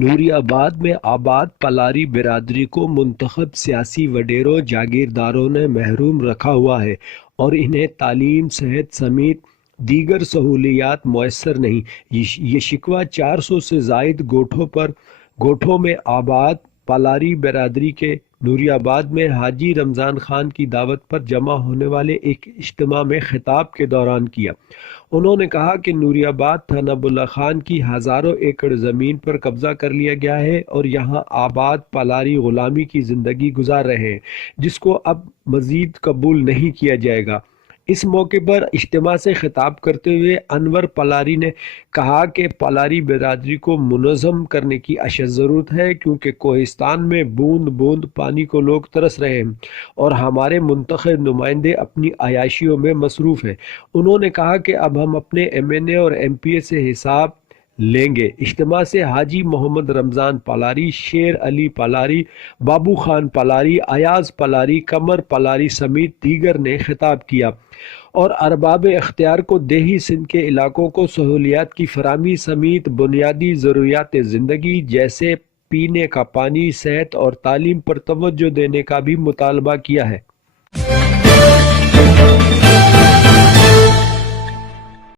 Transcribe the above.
نوری آباد میں آباد پلاری برادری کو منتخب سیاسی وڈیروں جاگیرداروں نے محروم رکھا ہوا ہے اور انہیں تعلیم، صحت سمیت دیگر سہولیات میسر نہیں۔ یہ شکوہ 400 سے زائد گوٹھوں میں آباد پلاری برادری کے نوری آباد میں حاجی رمضان خان کی دعوت پر جمع ہونے والے ایک اجتماع میں خطاب کے دوران کیا۔ انہوں نے کہا کہ نوری آباد تھانہ بلّہ خان کی ہزاروں ایکڑ زمین پر قبضہ کر لیا گیا ہے اور یہاں آباد پلاری غلامی کی زندگی گزار رہے ہیں، جس کو اب مزید قبول نہیں کیا جائے گا۔ اس موقع پر اجتماع سے خطاب کرتے ہوئے انور پلاری نے کہا کہ پلاری برادری کو منظم کرنے کی اشد ضرورت ہے، کیونکہ کوہستان میں بوند بوند پانی کو لوگ ترس رہے ہیں اور ہمارے منتخب نمائندے اپنی عیاشیوں میں مصروف ہیں۔ انہوں نے کہا کہ اب ہم اپنے ایم این اے اور ایم پی اے سے حساب لیں گے۔ اجتماع سے حاجی محمد رمضان پلاری، شیر علی پلاری، بابو خان پلاری، ایاز پلاری، قمر پلاری سمیت دیگر نے خطاب کیا اور ارباب اختیار کو دیہی سندھ کے علاقوں کو سہولیات کی فراہمی سمیت بنیادی ضروریات زندگی جیسے پینے کا پانی، صحت اور تعلیم پر توجہ دینے کا بھی مطالبہ کیا ہے۔